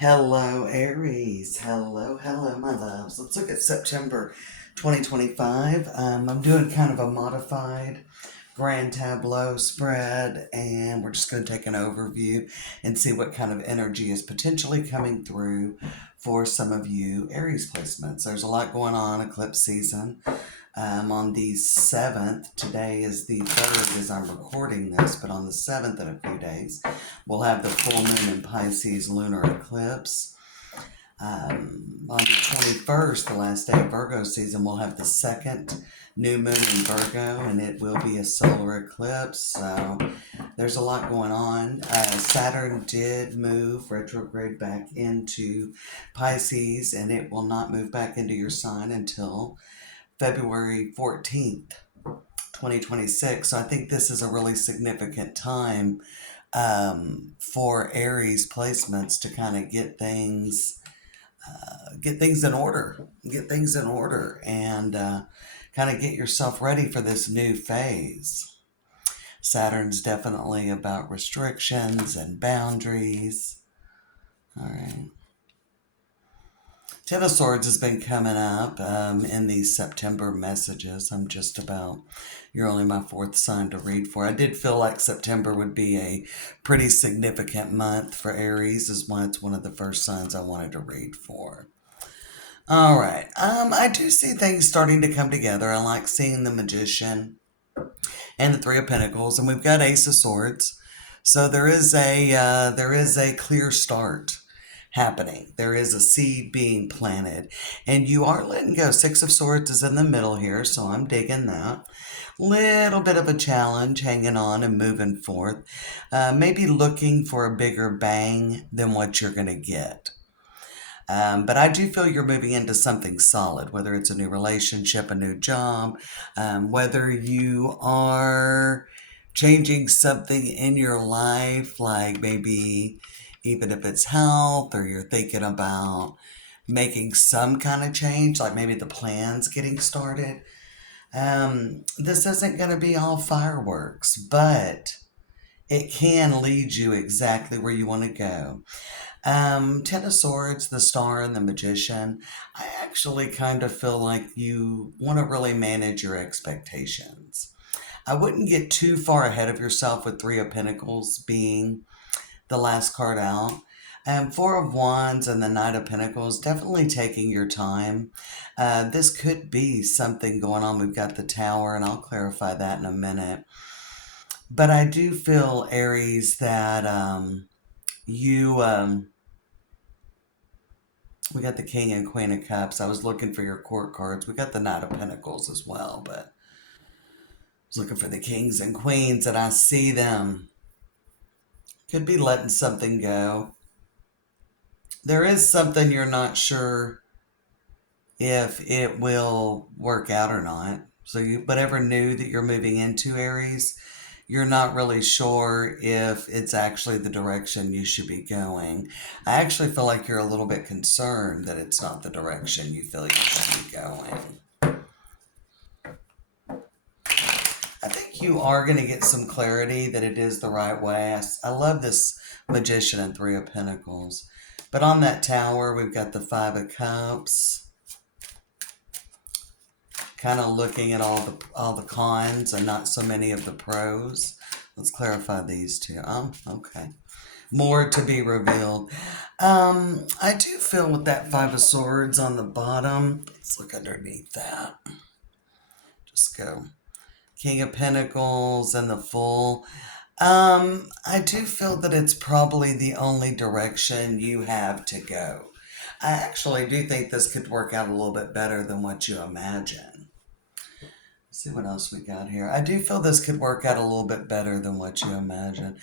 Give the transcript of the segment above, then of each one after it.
Hello, Aries. Hello, my loves. Let's look at September 2025. I'm doing kind of a modified grand tableau spread, and we're just going to take an overview and see what kind of energy is potentially coming through for some of you Aries placements. There's a lot going on, eclipse season. On the 7th, today is the 3rd as I'm recording this, but on the 7th in a few days, we'll have the full moon in Pisces lunar eclipse. On the 21st, the last day of Virgo season, we'll have the second new moon in Virgo, and it will be a solar eclipse. So there's a lot going on. Saturn did move retrograde back into Pisces, and it will not move back into your sign until February 14th, 2026. So I think this is a really significant time for Aries placements to kind of get things in order, and kind of get yourself ready for this new phase. Saturn's definitely about restrictions and boundaries. All right. Ten of Swords has been coming up in these September messages. You're only my fourth sign to read for. I did feel like September would be a pretty significant month for Aries, as why it's one of the first signs I wanted to read for. All right. I do see things starting to come together. I like seeing the Magician and the Three of Pentacles, and we've got Ace of Swords. So there is a clear start happening. There is a seed being planted, and you are letting go. Six of Swords is in the middle here, so I'm digging that. Little bit of a challenge, hanging on and moving forth. Maybe looking for a bigger bang than what you're going to get. But I do feel you're moving into something solid, whether it's a new relationship, a new job, whether you are changing something in your life, like maybe even if it's health, or you're thinking about making some kind of change, like maybe the plan's getting started. This isn't going to be all fireworks, but it can lead you exactly where you want to go. Ten of Swords, the Star, and the Magician. I actually kind of feel like you want to really manage your expectations. I wouldn't get too far ahead of yourself with Three of Pentacles being the last card out. Four of Wands and the Knight of Pentacles, definitely taking your time. This could be something going on. We've got the Tower, and I'll clarify that in a minute. But I do feel, Aries, that we got the King and Queen of Cups. I was looking for your court cards. We got the Knight of Pentacles as well, but I was looking for the Kings and Queens, and I see them. Could be letting something go. There is something you're not sure if it will work out or not. So whatever new that you're moving into, Aries, you're not really sure if it's actually the direction you should be going. I actually feel like you're a little bit concerned that it's not the direction you feel you should be going. I think you are going to get some clarity that it is the right way. I love this Magician and Three of Pentacles. But on that Tower, we've got the Five of Cups. Kind of looking at all the cons and not so many of the pros. Let's clarify these two. Okay. More to be revealed. I do feel with that Five of Swords on the bottom. Let's look underneath that. Just go. King of Pentacles and the Fool. I do feel that it's probably the only direction you have to go. I actually do think this could work out a little bit better than what you imagine. Let's see what else we got here. I do feel this could work out a little bit better than what you imagine.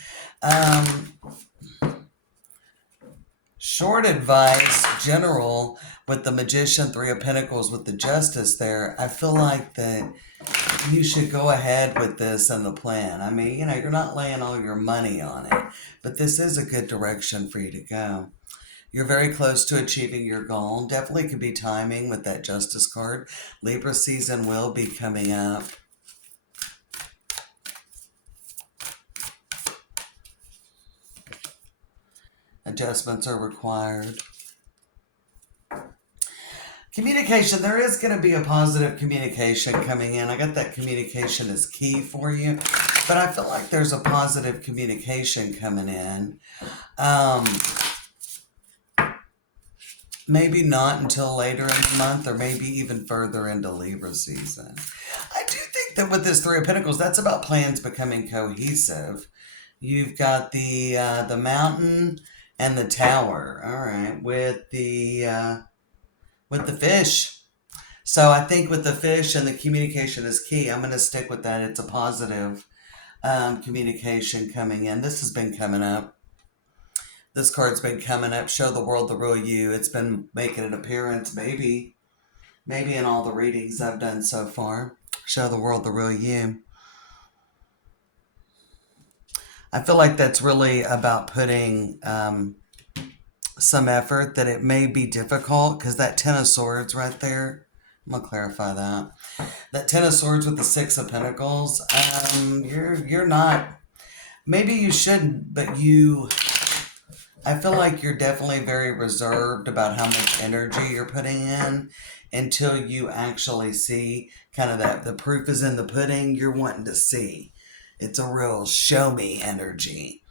Short advice, general, with the Magician, Three of Pentacles, with the Justice there. I feel like that you should go ahead with this and the plan. I mean, you're not laying all your money on it, but this is a good direction for you to go. You're very close to achieving your goal. Definitely could be timing with that Justice card. Libra season will be coming up. Adjustments are required. Communication, there is going to be a positive communication coming in. I got that communication is key for you, but I feel like there's a positive communication coming in. Um, Maybe not until later in the month, or maybe even further into Libra season. I do think that with this Three of Pentacles, that's about plans becoming cohesive. You've got the mountain and the tower. All right, with the fish. So I think with the fish and the communication is key. I'm going to stick with that. It's a positive communication coming in. This has been coming up. This card's been coming up. Show the world the real you. It's been making an appearance, maybe in all the readings I've done so far. Show the world the real you. I feel like that's really about putting some effort, that it may be difficult because that Ten of Swords right there. I'm gonna clarify that. That Ten of Swords with the Six of Pentacles. You're not. Maybe you shouldn't, but you. I feel like you're definitely very reserved about how much energy you're putting in until you actually see kind of that the proof is in the pudding. You're wanting to see. It's a real show me energy.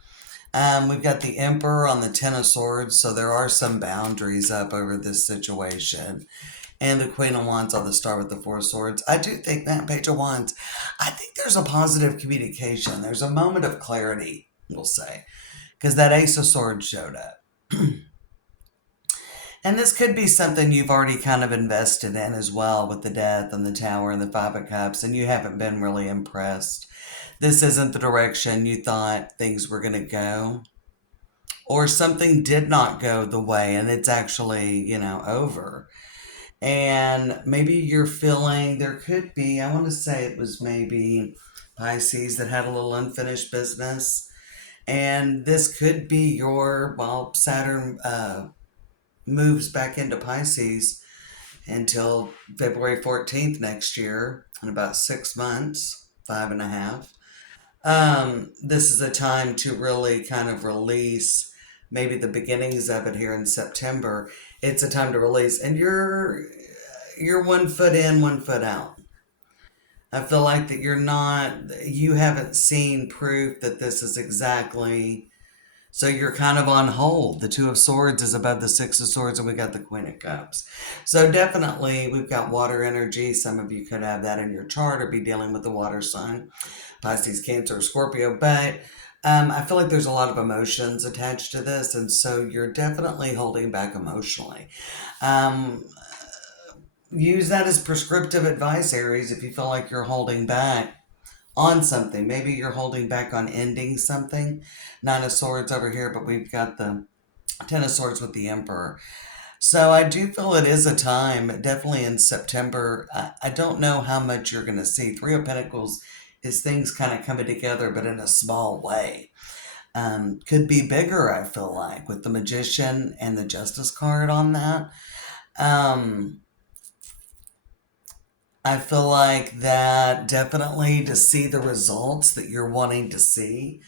We've got the Emperor on the Ten of Swords, so there are some boundaries up over this situation. And the Queen of Wands on the Star with the Four of Swords. I do think that Page of Wands, I think there's a positive communication. There's a moment of clarity, we'll say, because that Ace of Swords showed up. And this could be something you've already kind of invested in as well, with the Death and the Tower and the Five of Cups, and you haven't been really impressed. This isn't the direction you thought things were going to go. Or something did not go the way and it's actually, over. And maybe you're feeling, there could be, I want to say it was maybe Pisces that had a little unfinished business. And this could be Saturn moves back into Pisces until February 14th next year, in about 6 months, 5.5. This is a time to really kind of release maybe the beginnings of it here in September. It's a time to release, and you're 1 foot in, 1 foot out. I feel like that you haven't seen proof that this is exactly, so you're kind of on hold. The Two of Swords is above the Six of Swords, and we got the Queen of Cups. So definitely we've got water energy. Some of you could have that in your chart or be dealing with the water sign, Pisces, Cancer, Scorpio. But I feel like there's a lot of emotions attached to this, and so you're definitely holding back emotionally. Um, Use that as prescriptive advice, Aries, if you feel like you're holding back on something. Maybe you're holding back on ending something. Nine of Swords over here, but we've got the Ten of Swords with the Emperor. So I do feel it is a time, definitely in September. I don't know how much you're going to see. Three of Pentacles is things kind of coming together, but in a small way. Could be bigger, I feel like, with the Magician and the Justice card on that. Um, I feel like that definitely, to see the results that you're wanting to see,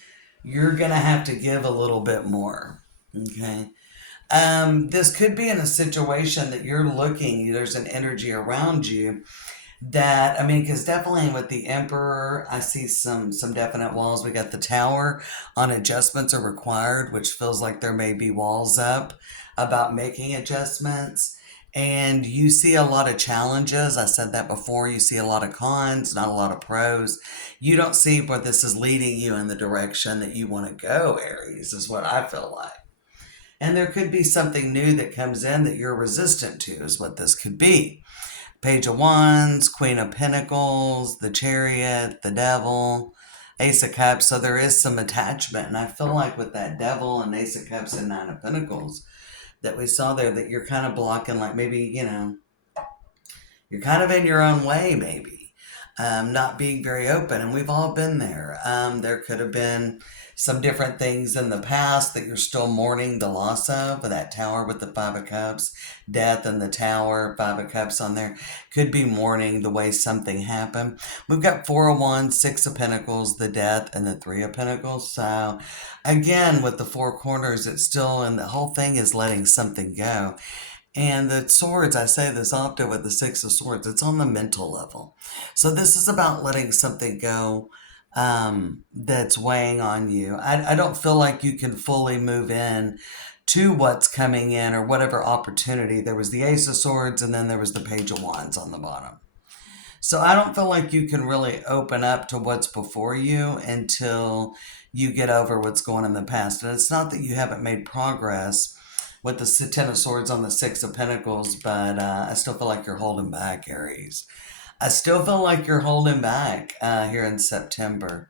you're going to have to give a little bit more. Okay. This could be in a situation that you're looking, there's an energy around you that, I mean, because definitely with the Emperor, I see some definite walls. We got the Tower on adjustments are required, which feels like there may be walls up about making adjustments. And you see a lot of challenges. I said that before. You see a lot of cons, not a lot of pros. You don't see where this is leading you in the direction that you want to go, Aries, is what I feel like. And there could be something new that comes in that you're resistant to, is what this could be. Page of Wands, Queen of Pentacles, the Chariot, the Devil, Ace of Cups. So there is some attachment. And I feel like with that Devil and Ace of Cups and Nine of Pentacles that we saw there, that you're kind of blocking, like maybe, you're kind of in your own way, maybe. Not being very open. And we've all been there. There could have been some different things in the past that you're still mourning the loss of. That Tower with the Five of Cups, death in the Tower, Five of Cups on there. Could be mourning the way something happened. We've got Four of Wands, Six of Pentacles, the death, and the Three of Pentacles. So again, with the four corners, it's still, and the whole thing is letting something go. And the swords, I say this often with the Six of Swords, it's on the mental level. So this is about letting something go that's weighing on you. I don't feel like you can fully move in to what's coming in or whatever opportunity. There was the Ace of Swords and then there was the Page of Wands on the bottom. So I don't feel like you can really open up to what's before you until you get over what's going on in the past. And it's not that you haven't made progress with the Ten of Swords on the Six of Pentacles, but I still feel like you're holding back, Aries. I still feel like you're holding back here in September.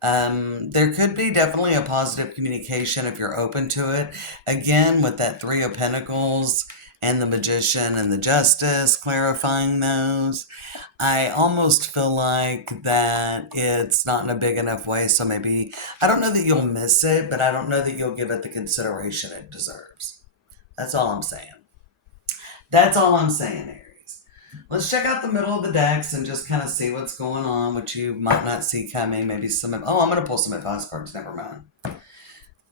There could be definitely a positive communication if you're open to it. Again, with that Three of Pentacles and the Magician and the Justice, clarifying those. I almost feel like that it's not in a big enough way, so maybe, I don't know that you'll miss it, but I don't know that you'll give it the consideration it deserves. That's all I'm saying. That's all I'm saying, Aries. Let's check out the middle of the decks and just kind of see what's going on, which you might not see coming. Maybe some, oh, I'm going to pull some advice cards, never mind.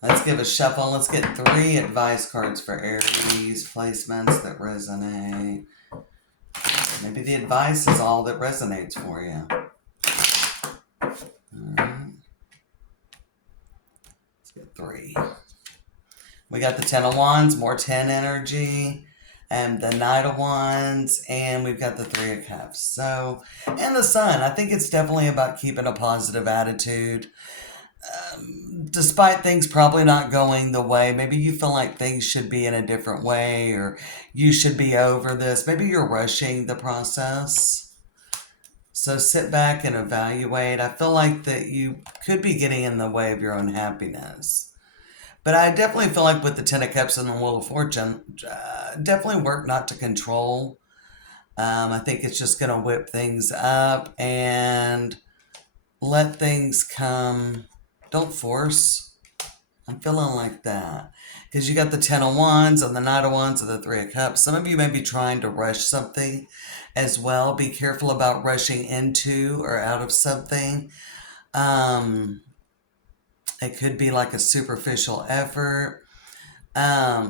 Let's give a shuffle. Let's get 3 advice cards for Aries, placements that resonate. Maybe the advice is all that resonates for you. Alright. Let's get 3. We got the Ten of Wands, more 10 energy, and the Knight of Wands, and we've got the Three of Cups. So, and the Sun. I think it's definitely about keeping a positive attitude. Despite things probably not going the way, maybe you feel like things should be in a different way, or you should be over this. Maybe you're rushing the process. So sit back and evaluate. I feel like that you could be getting in the way of your own happiness. But I definitely feel like with the Ten of Cups and the Wheel of Fortune, definitely work not to control. I think it's just going to whip things up and let things come. Don't force. I'm feeling like that. Because you got the Ten of Wands and the Knight of Wands and the Three of Cups. Some of you may be trying to rush something as well. Be careful about rushing into or out of something. It could be like a superficial effort. I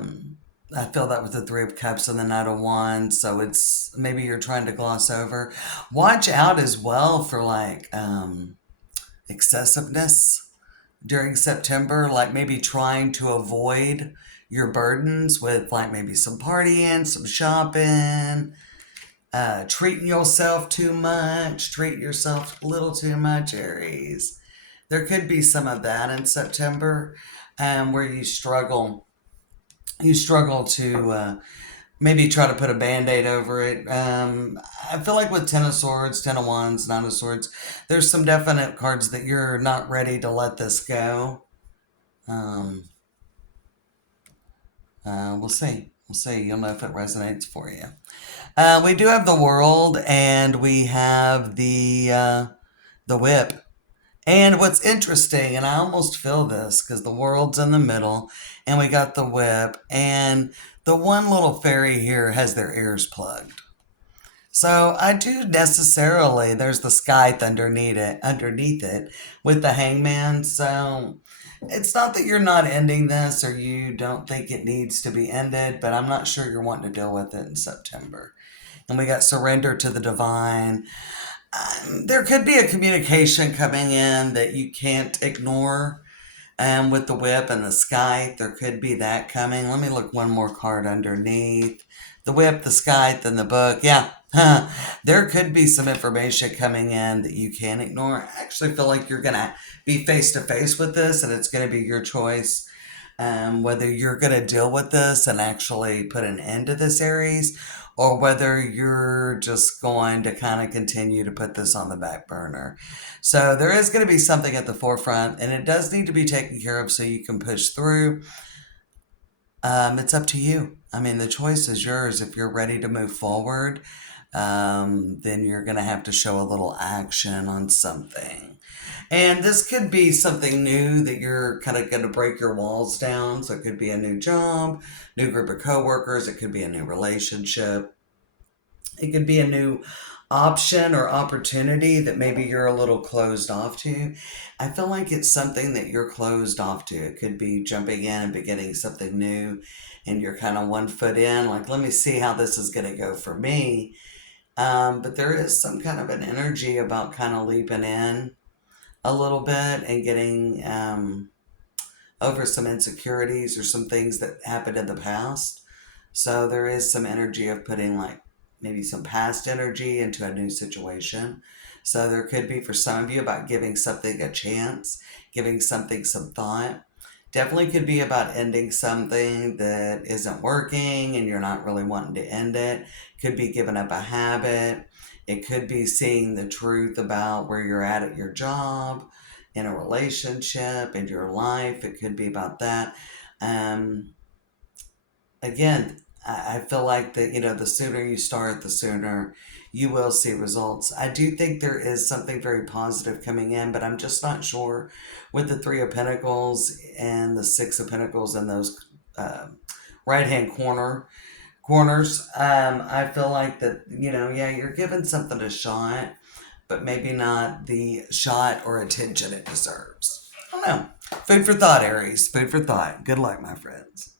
feel that with the Three of Cups and the Knight of Wands. So it's maybe you're trying to gloss over. Watch out as well for like excessiveness during September, like maybe trying to avoid your burdens with like maybe some partying, some shopping, treating yourself too much, treat yourself a little too much, Aries. There could be some of that in September where you struggle to maybe try to put a band-aid over it. I feel like with Ten of Swords, Ten of Wands, Nine of Swords, there's some definite cards that you're not ready to let this go. We'll see. We'll see. You'll know if it resonates for you. We do have the World, and we have the Whip. And what's interesting, and I almost feel this because the World's in the middle, and we got the Whip, and the one little fairy here has their ears plugged. So I do necessarily, there's the Scythe underneath it with the Hangman. So it's not that you're not ending this or you don't think it needs to be ended, but I'm not sure you're wanting to deal with it in September. And we got Surrender to the Divine. There could be a communication coming in that you can't ignore. With the Whip and the Scythe, there could be that coming. Let me look one more card underneath. The Whip, the Scythe, and the Book. Yeah, there could be some information coming in that you can't ignore. I actually feel like you're going to be face-to-face with this, and it's going to be your choice whether you're going to deal with this and actually put an end to this, Aries, or whether you're just going to kind of continue to put this on the back burner. So there is going to be something at the forefront, and it does need to be taken care of so you can push through. It's up to you. I mean, the choice is yours if you're ready to move forward. then you're going to have to show a little action on something. And this could be something new that you're kind of going to break your walls down. So it could be a new job, new group of coworkers, it could be a new relationship, it could be a new option or opportunity that maybe you're a little closed off to. I feel like it's something that you're closed off to. It could be jumping in and beginning something new, and you're kind of one foot in, like, let me see how this is going to go for me. But there is some kind of an energy about kind of leaping in a little bit and getting over some insecurities or some things that happened in the past. So there is some energy of putting like maybe some past energy into a new situation. So there could be for some of you about giving something a chance, giving something some thought. Definitely could be about ending something that isn't working and you're not really wanting to end it. Could be giving up a habit. It could be seeing the truth about where you're at your job, in a relationship, in your life. It could be about that. Um, Again, I feel like that, the sooner you start, the sooner you will see results. I do think there is something very positive coming in, but I'm just not sure with the Three of Pentacles and the Six of Pentacles and those right hand corners. I feel like that, yeah, you're giving something a shot, but maybe not the shot or attention it deserves. I don't know. Food for thought, Aries. Food for thought. Good luck, my friends.